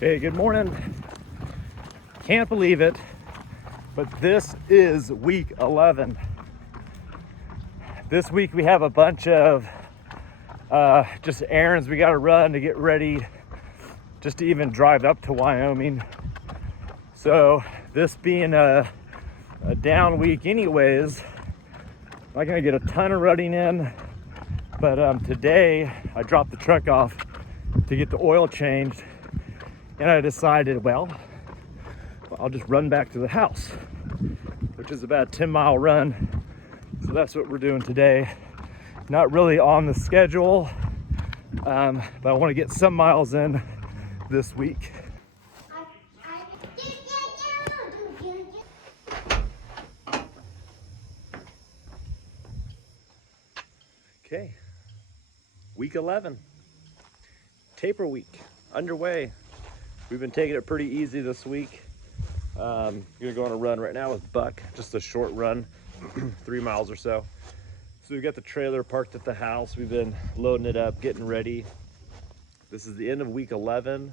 Hey, good morning. Can't believe it, but this is week 11. This week we have a bunch of just errands we got to run to get ready just to even drive up to Wyoming. So this being a down week anyways, I'm not gonna get a ton of running in, but today I dropped the truck off to get the oil changed, and I decided, well, I'll just run back to the house, which is about a 10-mile run. So that's what we're doing today. Not really on the schedule, but I want to get some miles in this week. Okay, week 11, taper week, underway. We've been taking it pretty easy this week. I'm gonna go on a run right now with Buck, just a short run, 3 miles or so. So we've got the trailer parked at the house. We've been loading it up, getting ready. This is the end of week 11.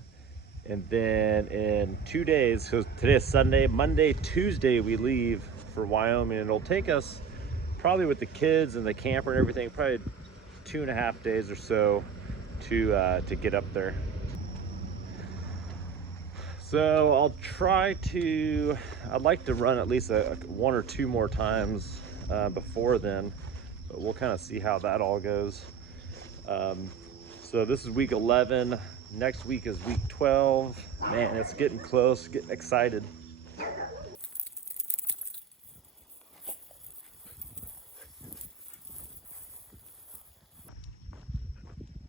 And then in 2 days, so today is Sunday, Monday, Tuesday, we leave for Wyoming, and it'll take us probably with the kids and the camper and everything, probably 2.5 days or so to get up there. So I'll try to, I'd like to run at least one or two more times before then, but we'll kind of see how that all goes. So this is week 11. Next week is week 12. Man, it's getting close, getting excited.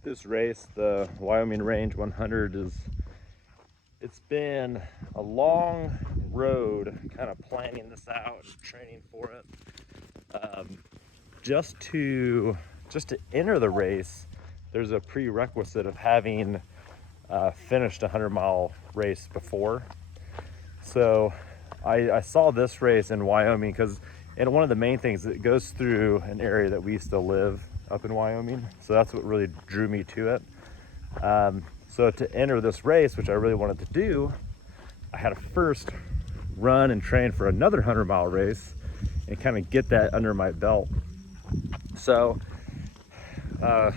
This race, the Wyoming Range 100, it's been a long road kind of planning this out and training for it. Just to enter the race, there's a prerequisite of having finished a 100-mile race before. So I saw this race in Wyoming and one of the main things, it goes through an area that we used to live up in Wyoming. So that's what really drew me to it. So to enter this race, which I really wanted to do, I had to first run and train for another 100-mile race and kind of get that under my belt. So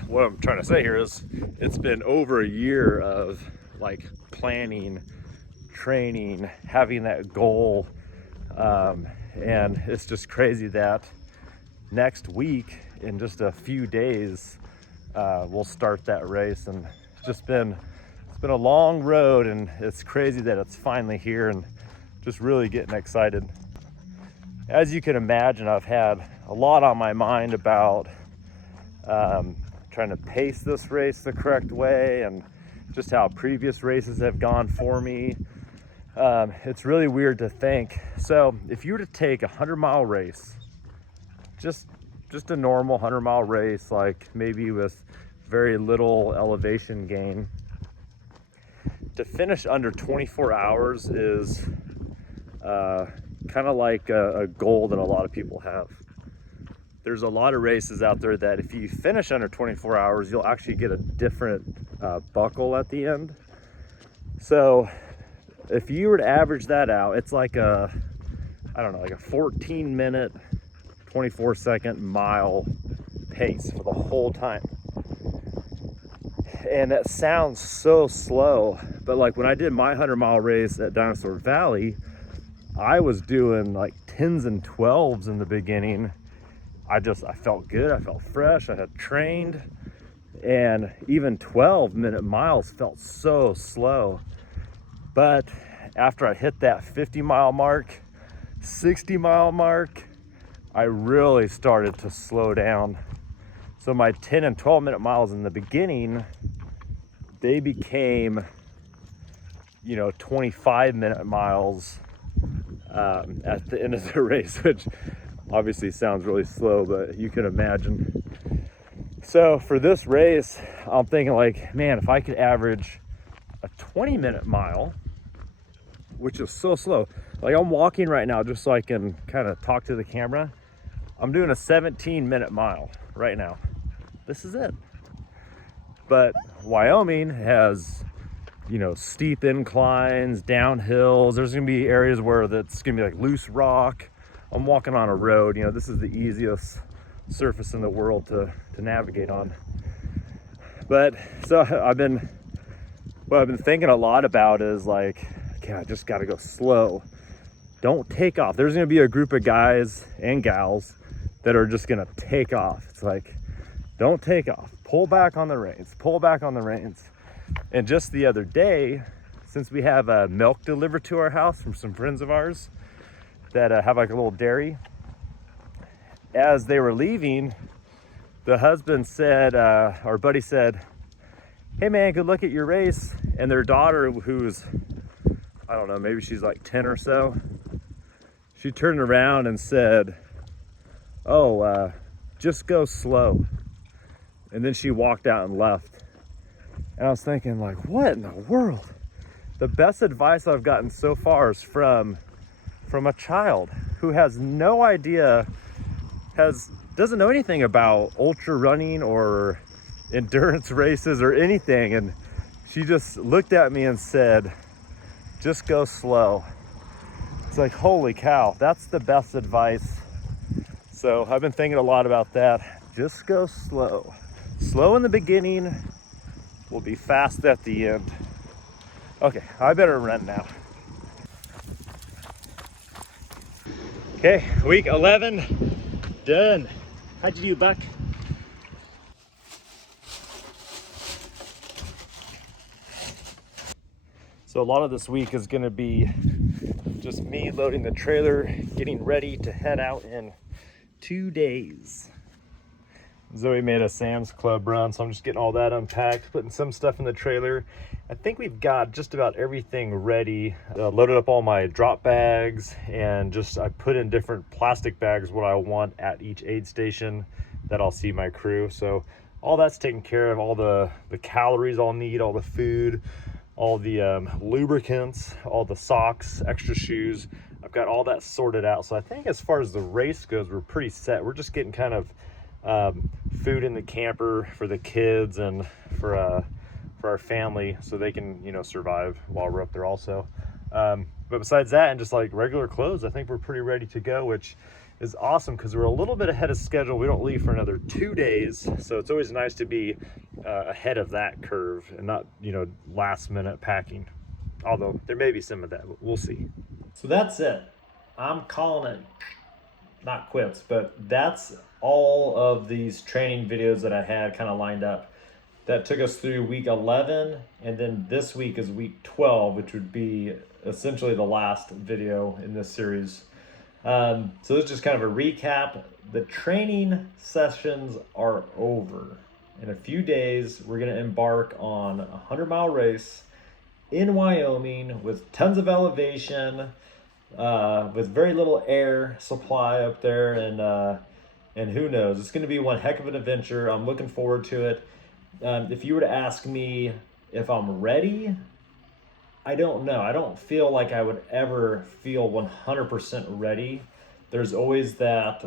what I'm trying to say here is it's been over a year of like planning, training, having that goal. And it's just crazy that next week, in just a few days, we'll start that race. And it's been a long road, and it's crazy that it's finally here, and just really getting excited. As you can imagine, I've had a lot on my mind about trying to pace this race the correct way, and just how previous races have gone for me. It's really weird to think. So if you were to take a 100-mile race, just a normal 100-mile race, like maybe with very little elevation gain, to finish under 24 hours is kind of like a goal that a lot of people have. There's a lot of races out there that if you finish under 24 hours, you'll actually get a different buckle at the end. So if you were to average that out, it's like a 14-minute, 24-second mile pace for the whole time. And that sounds so slow, but like when I did my 100-mile race at Dinosaur Valley, I was doing like 10s and 12s in the beginning. I felt good, I felt fresh, I had trained, and even 12-minute miles felt so slow. But after I hit that 50-mile mark, 60-mile mark, I really started to slow down. So my 10 and 12-minute miles in the beginning, they became 25-minute miles at the end of the race, which obviously sounds really slow, but you can imagine. So for this race, I'm thinking like, man, if I could average a 20-minute mile, which is so slow. Like I'm walking right now just so I can kind of talk to the camera. I'm doing a 17-minute mile right now. This is it. But Wyoming has steep inclines, downhills. There's gonna be areas where that's gonna be like loose rock. I'm walking on a road. This is the easiest surface in the world to navigate on. But so what I've been thinking a lot about is like, okay, I just gotta go slow. Don't take off. There's gonna be a group of guys and gals that are just gonna take off. It's like, don't take off. Pull back on the reins. Pull back on the reins. And just the other day, since we have milk delivered to our house from some friends of ours that have like a little dairy, as they were leaving, the husband said, our buddy said, "Hey man, good luck at your race." And their daughter, who's, I don't know, maybe she's like 10 or so, she turned around and said, "Oh, just go slow." And then she walked out and left. And I was thinking, like, what in the world? The best advice I've gotten so far is from a child who has no idea, doesn't know anything about ultra running or endurance races or anything. And she just looked at me and said, "Just go slow." It's like, holy cow, that's the best advice. So I've been thinking a lot about that. Just go slow. Slow in the beginning, will be fast at the end. Okay, I better run now. Okay, week 11, done. How'd you do, Buck? So a lot of this week is gonna be just me loading the trailer, getting ready to head out in 2 days. Zoe made a Sam's Club run, so I'm just getting all that unpacked, putting some stuff in the trailer. I think we've got just about everything ready. Loaded up all my drop bags, and I put in different plastic bags what I want at each aid station that I'll see my crew. So all that's taken care of, all the calories I'll need, all the food, all the lubricants, all the socks, extra shoes. I've got all that sorted out. So I think as far as the race goes, we're pretty set. We're just getting kind of food in the camper for the kids and for our family, so they can survive while we're up there also. But besides that, and just like regular clothes, I think we're pretty ready to go, which is awesome because we're a little bit ahead of schedule. We don't leave for another 2 days, so it's always nice to be ahead of that curve and not last minute packing, although there may be some of that, but we'll see. So that's it. I'm calling it not quits, but that's all of these training videos that I had kind of lined up. That took us through week 11, and then this week is week 12, which would be essentially the last video in this series. So this is just kind of a recap. The training sessions are over. In a few days, we're going to embark on a 100-mile race in Wyoming with tons of elevation, with very little air supply up there, and who knows, it's going to be one heck of an adventure. I'm looking forward to it. If you were to ask me if I'm ready, I don't know. I don't feel like I would ever feel 100% ready. There's always that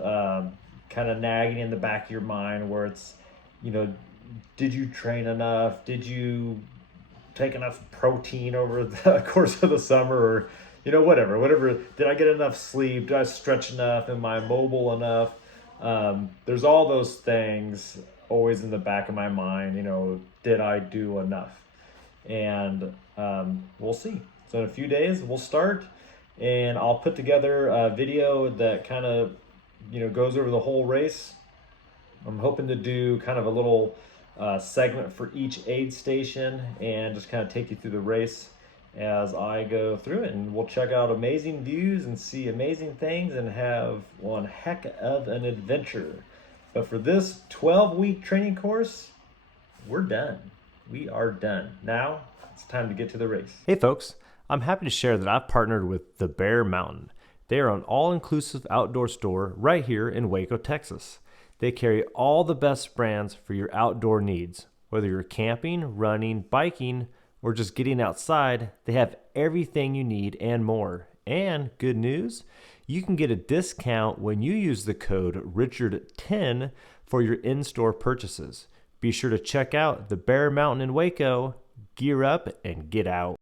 kind of nagging in the back of your mind where it's, did you train enough? Did you take enough protein over the course of the summer? Or whatever. Did I get enough sleep? Did I stretch enough? Am I mobile enough? There's all those things always in the back of my mind. Did I do enough? And we'll see. So in a few days we'll start, and I'll put together a video that kind of goes over the whole race. I'm hoping to do kind of a little segment for each aid station and just kind of take you through the race as I go through it, and we'll check out amazing views and see amazing things and have one heck of an adventure. But for this 12-week training course, we're done. We are done. Now it's time to get to the race. Hey folks, I'm happy to share that I've partnered with the Bear Mountain. They are an all-inclusive outdoor store right here in Waco, Texas. They carry all the best brands for your outdoor needs. Whether you're camping, running, biking, or just getting outside, they have everything you need and more. And good news, you can get a discount when you use the code Richard10 for your in-store purchases. Be sure to check out the Bear Mountain in Waco. gear up and get out.